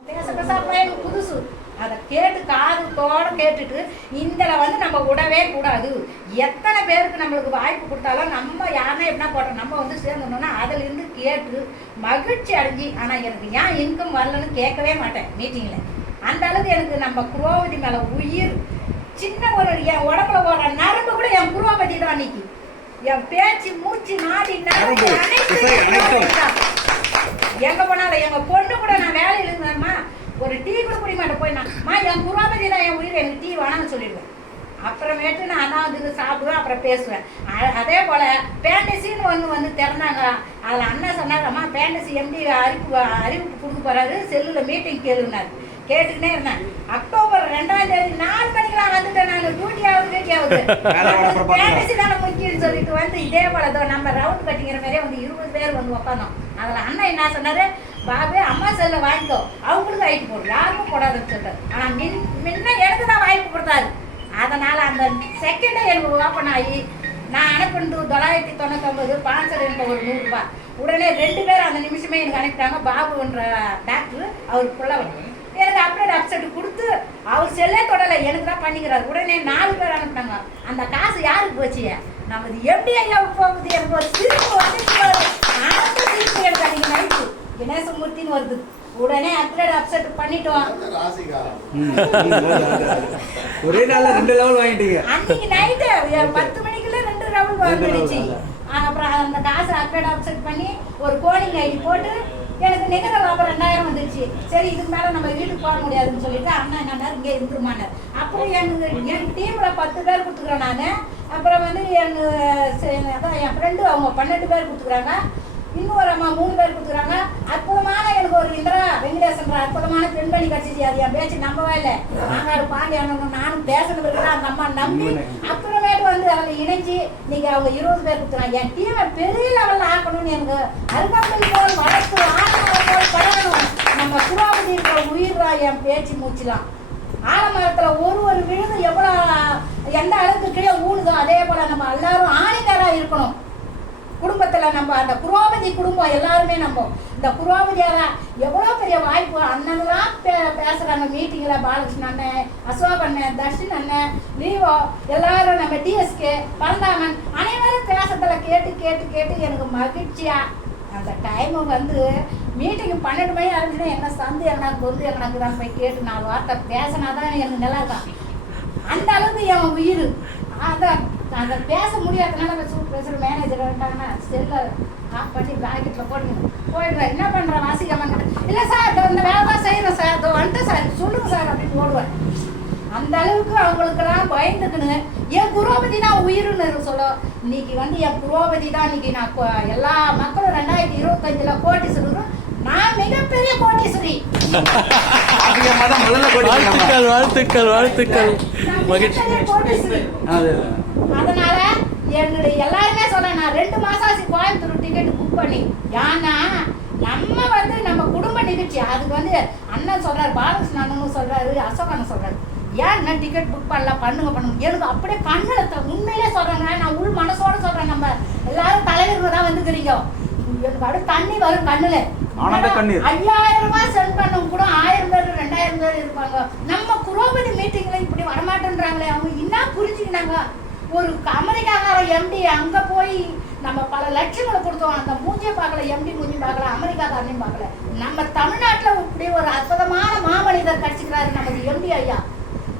எனக்கு புதுசு அதை கேட்டு காதுத்தோட கேட்டுட்டு இந்தல வந்து நம்ம விடவே கூடாது. எத்தனை பேருக்கு நம்மளுக்கு வாய்ப்பு கொடுத்தாலும் நம்ம யாருன்னா எப்படின்னா போடுறோம் நம்ம வந்து சேர்ந்துடணும்னா அதுலேருந்து கேட்டு மகிழ்ச்சி அடைஞ்சி ஆனால் எனக்கு ஏன் இன்கம் வரலன்னு கேட்கவே மாட்டேன் மீட்டிங்கில் அந்த அளவுக்கு எனக்கு நம்ம குரோவதி மேலே உயிர் சின்ன ஒரு என் உடம்புல ஓடுற நரம்பு கூட என் குரோபதி தான் அன்னைக்கு. என் பேச்சு மூச்சு நாடி நரம்பு நரம்பு, அனைத்துமே திசை அனைத்தும். குரோவதி தான். எங்க போனாலும் எங்க பொண்ணு கூட நான் வேலையில இருந்தேன்மா ஒரு டீ கூட குடிக்க மாட்டேன் போய் நான் மா என் குராபதி தான் என் உயிர் எனக்கு டீ வேணாம்னு சொல்லிடுவேன் அப்புறமேட்டு நான் தான் வந்து சாப்பிடுவேன் அப்புறம் பேசுவேன். அதே போல பேண்டசின்னு ஒன்று வந்து திறந்தாங்க. அதில் அண்ணன் சொன்னாங்க அம்மா பேண்டசி எம்டி அறிவிப்பு அறிவிப்பு கொடுக்க போறாரு. செல்லில் மீட்டிங் கேளுனாரு கேட்டுக்கிட்டே இருந்தேன். அக்டோபர் ரெண்டாம் தேதி நாலு மணிக்கெல்லாம் வந்துட்டேன் நான். டியூட்டி ஆகுது டியூட்டி ஆகுது. பேண்டசி தானே முக்கியம்னு சொல்லிட்டு வந்து இதே போல இதோ நம்ம ரவுண்ட் கட்டிங்கிற மாதிரியே வந்து இருபது பேர் வந்து உட்காந்தோம் அதில் அண்ணன் என்ன சொன்னாரு? பாபு அம்மா செல்ல வாங்கிக்கோ. அவங்களுக்கு வாய்ப்பு போடு. யாருக்கும் போடாதுன்னு சொல்லிட்டாரு. ஆனால் மின் முன்ன எனக்கு தான் வாய்ப்பு கொடுத்தாரு. அதனால் அந்த செகண்டே எனக்கு ஓப்பன் ஆகி நான் அனுப்பினது தொள்ளாயிரத்தி தொண்ணூத்தொம்பது பான்சர் எனக்கு ஒரு நூறுரூபா உடனே ரெண்டு பேர் அந்த நிமிஷமே எனக்கு அனுப்பிட்டாங்க பாபுன்ற டாக்டர் அவர் புள்ளவர் எனக்கு அப்டேட் அப்செட் கொடுத்து அவர் செல்லே தொடலை எனக்கு தான் பண்ணிக்கிறார். உடனே நாலு பேர் அனுப்பினாங்க. அந்த காசு யாருக்கு போச்சு? நமது எப்படி ஐயா போகுது. எனக்கு ஒரு சிரிப்பு வந்து சிரிப்பு எனக்கு அன்னைக்கு நைட்டு கணேசமூர்த்தின்னு வருது. உடனே அப்டேட் அப்செட் பண்ணிட்டோம் ராசிகா. ஒரே நாள்ல ரெண்டு லெவல் வாங்கிட்டீங்க. அன்னைக்கு நைட்டு பத்து மணிக்குள்ள ரெண்டு ரவுண்ட் வந்துடுச்சு அப்புறம் அந்த காசை அப்டேட் அப்செட் பண்ணி ஒரு கோடிங் ஐடி போட்டு எனக்கு நிகர லாபம் ரெண்டாயிரம் வந்துடுச்சு சரி இதுக்கு மேலே நம்ம வீட்டுக்கு போக முடியாதுன்னு சொல்லிட்டு அண்ணா என்ன இங்கே இருந்துருமானார் அப்புறம் எனக்கு என் டீமில் பத்து பேர் கொடுத்துக்கிறேன் நான். அப்புறம் வந்து என் சே- அதான் என் ஃப்ரெண்டு அவங்க பன்னெண்டு பேர் கொடுத்துக்குறாங்க இன்னும் ஒரு அம்மா மூணு பேர் கொடுத்துறாங்க அற்புதமான எனக்கு ஒரு இந்திரா வெங்கடேசன்ற அற்புதமான பெண்மணி கட்சிச்சு அது என் பேச்சு நம்பவே இல்லை. நாங்கள் பாண்டியானவங்க நானும் பேசுனது இல்லை அந்த அம்மா நம்பி அப்புறமேட்டு வந்து அதில் இணைஞ்சு நீங்கள் அவங்க இருபது பேர் கொடுத்துறாங்க. என் டீமை பெரிய லெவலில் ஆக்கணும்னு எனக்கு அருகம்புல் போல் வளர்த்து போல் பழகணும் நம்ம சுறாவதி இருக்கிற உயிர் தான் என் பேச்சு மூச்சுலாம் ஆலமரத்துல ஒரு ஒரு விழுது எவ்வளோ எந்த அளவுக்கு கீழே ஊழுதோ அதே போல நம்ம எல்லாரும் ஆணிதரா இருக்கணும். குடும்பத்தில் நம்ம அந்த புரோபதி குடும்பம் எல்லாருமே நம்ம இந்த குரோபதியால எவ்வளோ பெரிய வாய்ப்பு? அண்ணன்லாம் பே பேசுகிறாங்க மீட்டிங்கில் பாலகிருஷ்ணன் அண்ணன் அசோக் அண்ணன் தர்ஷன் அண்ணன் லீவோ எல்லாரும் நம்ம டிஎஸ்கே பரந்தாமன் அனைவரும் பேசுறதில் கேட்டு கேட்டு கேட்டு எனக்கு மகிழ்ச்சியாக அந்த டைமு வந்து மீட்டிங் பன்னெண்டு மணி ஆரம்பிச்சுன்னா என்ன சந்து என்ன கொந்து எனக்குதான் போய் கேட்டு நாலு வார்த்தை பேசினா தான் எனக்கு நல்லா இருக்கும் அந்த அளவுக்கு என் உயிர். அதான் அந்த பேச முடியாதனால பேச பேசுகிற மேனேஜர் வந்துட்டாங்கன்னா செல்லை ஆஃப் பண்ணி பேக்கெட்டில் போடுங்க. போயிடுவேன் என்ன பண்ணுறேன் வாசிக்காம இல்லை சார் இந்த வேலை தான் செய்கிறேன் சார். இதோ வந்துட்டு சார். சொல்லுங்கள் சார் அப்படின்னு ஓடுவேன் அந்த அளவுக்கு அவங்களுக்கெல்லாம் பயந்துக்கணும் என் புரோபதி தான் உயிருன்னு சொல்ல இன்னைக்கு வந்து என் புரோபதி தான் இன்னைக்கு நான் எல்லா மக்களும் ரெண்டாயிரத்தி இருபத்தஞ்சில் கோட்டீஸ்வரரும் நான் மிகப்பெரிய கோட்டீஸ்வரி வாழ்த்துக்கள் வாழ்த்துக்கள் வாழ்த்துக்கள். மகிழ்ச்சி. அது. அதனால என்னுடைய எல்லாருமே சொல்றேன் நான் ரெண்டு மாசம் ஆச்சு கோயம்புத்தூர் டிக்கெட் புக் பண்ணி. ஏன்னா நம்ம வந்து நம்ம குடும்ப நிகழ்ச்சி அதுக்கு வந்து அண்ணன் சொல்றாரு பாலகிருஷ்ணன் அண்ணனும் சொல்றாரு அசோக் அண்ணன் சொல்றாரு. ஏன் என்ன டிக்கெட் புக் பண்ணலாம் பண்ணுங்க பண்ணுங்க. எனக்கு அப்படியே கண்ணுல உண்மையிலே சொல்றேங்க நான் உள் மனசோட சொல்றேன் நம்ம எல்லாரும் தலைவர்கள் தான் வந்துக்கிறீங்க. எனக்கு அப்படியே தண்ணி வரும் கண்ணுல. ஐயாயிரம் ரூபாய் சென்ட் பண்ணவங்க கூட ஆயிரம் பேர் ரெண்டாயிரம் பேர் இருப்பாங்க. நம்ம குரோபதி மீட்டிங்ல இப்படி வரமாட்டேன்றாங்களே அவங்க என்ன புரிஞ்சுக்கினாங்க ஒரு அமெரிக்காக்கார எம்டி அங்க போய் நம்ம பல லட்சங்களை கொடுத்தோம். அந்த மூஞ்சியை பார்க்கல எம்டி மூஞ்சி பார்க்கல அமெரிக்கா அமெரிக்காக்காரனையும் பார்க்கல. நம்ம தமிழ்நாட்டில் இப்படி ஒரு அற்புதமான மாமனிதர் கிடைச்சிக்கிறாரு நமது எம்டி ஐயா.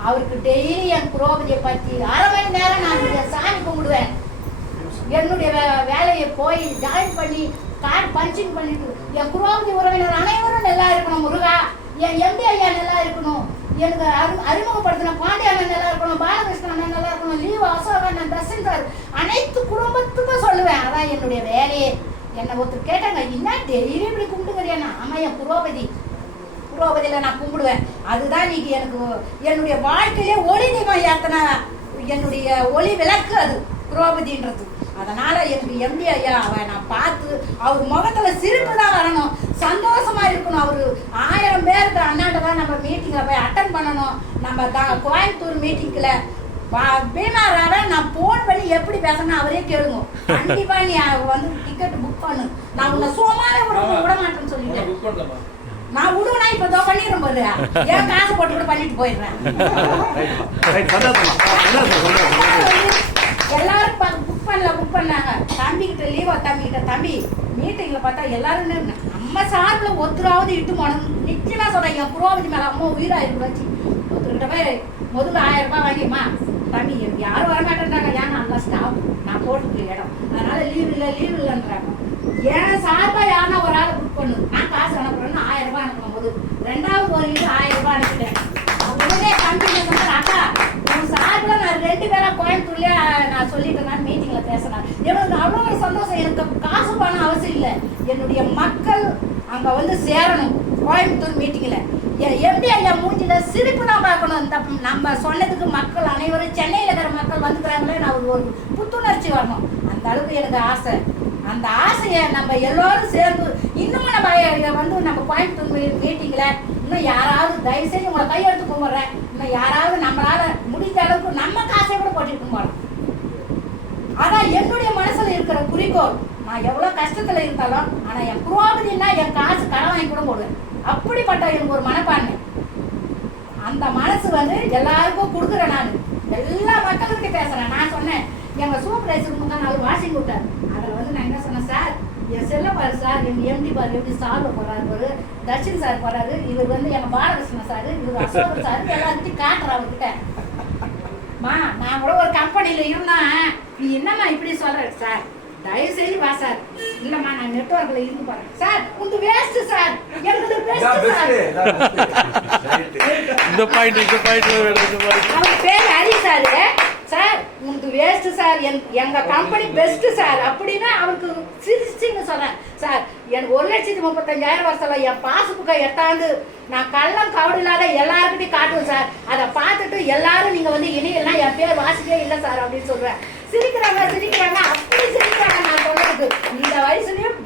அவருக்கு டெய்லி என் புரோபதியை பற்றி அரை மணி நேரம் நான் சாமி கும்பிடுவேன். என்னுடைய வே- வேலையை போய் ஜாயின் பண்ணி கார்டு பஞ்சிங் பண்ணிட்டு என் குரோபதி உறவினர் அனைவரும் நல்லா இருக்கணும் முருகா. என் எம்டி ஐயா நல்லா இருக்கணும். எனக்கு அறிமுகப்படுத்தின பாண்டிய அண்ணன் நல்லா இருக்கணும் பாலகிருஷ்ணன் அண்ணன் நல்லா இருக்கணும் லீவ் அசோகன் அண்ணன் அனைத்து குடும்பத்துக்கும் சொல்லுவேன். அதான் என்னுடைய வேலையே. என்னை ஒருத்தர் கேட்டாங்க என்ன டெய்லி இப்படி கும்பிட்டுக்கிறியா ஆமா என் புரோபதி. புரோபதியில் நான் கும்பிடுவேன். அதுதான் இன்னைக்கு எனக்கு என்னுடைய வாழ்க்கையிலே ஒளி தீபம் ஏத்தன என்னுடைய ஒளி விளக்கு அது புரோபதின்றது. அதனால எனக்கு எம்டி ஐயா அவ நான் பார்த்து அவர் முகத்துல சிரிப்பு தான் வரணும். சந்தோஷமா இருக்கணும். அவரு ஆயிரம் பேருக்கு அண்ணாண்ட தான் நம்ம மீட்டிங்கில் போய் அட்டன் பண்ணணும். நம்ம த- கோயம்புத்தூர் மீட்டிங்கில் பீமாராவை நான் போன் பண்ணி எப்படி பேசணும் அவரே கேளுங்க. கண்டிப்பா நீ வந்து டிக்கெட் புக் பண்ணு. நான் உன்னை சும்மாவே விட விட மாட்டேன்னு சொல்லிட்டேன். நான் விடுவேனா இப்ப இதோ பண்ணிடுறேன் பாரு. ஏன் காசு போட்டு கூட பண்ணிட்டு போயிடுறேன். எல்லாரும் புக் பண்ணல புக் பண்ணாங்க. தம்பி கிட்ட லீவா தம்பி. கிட்ட தம்பி மீட்டிங்ல பார்த்தா எல்லாரும் நம்ம சார்பில் ஒருத்தராவது இட்டு போனோம் நிச்சயமா சொல்றேன் என் புரோபதி மேல அம்மா உயிரா இருக்கு ஒருத்தர்கிட்ட போய் முதல்ல ஆயிரம் ரூபாய் வாங்கிம்மா. தம்பி யாரும் வர மாட்டேன்றாங்க. ஏன் நல்லா ஸ்டாஃப் நான் போட்டுக்கு இடம். அதனால லீவ் இல்லை லீவ் இல்லைன்றாங்க. ஏன் சார்பா யாருன்னா ஒரு ஆள் புக் பண்ணு. நான் காசு அனுப்புறேன்னு ஆயிரம் ரூபாய் அனுப்பும் போது ரெண்டாவது ஒரு இது ஆயிரம் ரூபாய் அனுப்பிட்டேன். உடனே கம்பெனி அக்கா உன் சார்பில் நான் ரெண்டு பேரா கோயம்புத்தூர்லயே நான் சொல்லிட்டேன் நான் மீட்டிங்ல பேசினேன். எனக்கு அவ்வளோ ஒரு சந்தோஷம். எனக்கு காசு பணம் அவசியம் இல்லை. என்னுடைய மக்கள் அங்க வந்து சேரணும் கோயம்புத்தூர் மீட்டிங்ல எப்படி ஐயா மூஞ்சில சிரிப்பு தான் பார்க்கணும்? இந்த நம்ம சொன்னதுக்கு மக்கள் அனைவரும் சென்னையில் இருக்கிற மக்கள் வந்துக்கிறாங்களே நான் ஒரு புத்துணர்ச்சி வரணும். அந்த அளவுக்கு எனக்கு ஆசை. அந்த ஆசையை நம்ம எல்லோரும் சேர்ந்து இன்னும் நம்ம வந்து நம்ம கோயம்புத்தூர் மீட்டிங்கில் இன்னும் யாராவது தயவு செஞ்சு உங்களை கையெடுத்து கும்பிட்றேன். இன்னும் யாராவது நம்மளால் முடிஞ்ச அளவுக்கு நம்ம காசை கூட போட்டுட்டு கும்பிடலாம். அதான் என்னுடைய மனசில் இருக்கிற குறிக்கோள் நான் எவ்வளோ கஷ்டத்தில் இருந்தாலும் ஆனால் என் புரோபதினா என் காசு கடன் வாங்கி கூட போடுவேன். அப்படிப்பட்ட எனக்கு ஒரு மனப்பான்மை. அந்த மனசு வந்து எல்லாருக்கும் கொடுக்குறேன் நான். எல்லா மக்கள்கிட்ட பேசுறேன். நான் சொன்னேன் எங்க சூப்பர்வைசர் முந்தா நாள் வாஷிங் விட்டார் அதில் வந்து நான் என்ன சொன்னேன் சார் என் செல்ல பாரு சார் எங்க எம்டி பாரு எப்படி சால்வ போகிறாரு பாரு தர்ஷன் சார் போறாரு இவர் வந்து எங்க பாலகிருஷ்ணன் சார் இவர் அசோகன் சார் எல்லாத்தையும் காட்டுறேன் அவர்கிட்ட. மா நான் கூட ஒரு கம்பெனில இருந்தா நீ என்னம்மா இப்படி சொல்ற? சார் தயவு செய்து வா சார். இல்லம்மா நான் நெட்வொர்க்ல இருந்து போறேன் சார் உங்க வேஸ்ட் சார். எங்களுக்கு வேஸ்ட் சார். பெஸ்ட் இந்த பாயிண்ட் இந்த பாயிண்ட் எடுத்து பாருங்க. அவர் பேர் ஹரி சார். சார் உனக்கு வேஸ்ட் சார். என் எங்க கம்பெனி பெஸ்ட் சார். அப்படின்னா அவருக்கு சிரிச்சுன்னு சொன்னேன். சார் எனக்கு ஒரு லட்சத்தி முப்பத்தஞ்சாயிரம் வருஷம் என் பாஸ்புக்கை எட்டாந்து நான் கள்ளம் கவடு இல்லாத எல்லாருக்கிட்டையும் காட்டுவேன் சார். அதை பார்த்துட்டு எல்லாரும் நீங்க வந்து இணையெல்லாம் என் பேர் வாசிக்கவே இல்லை சார் அப்படின்னு சொல்றேன். சிரிக்கிறாங்க சிரிக்கிறாங்க அப்படி சிரிக்கிறாங்க. நான் சொல்றது இந்த வயசுலயும்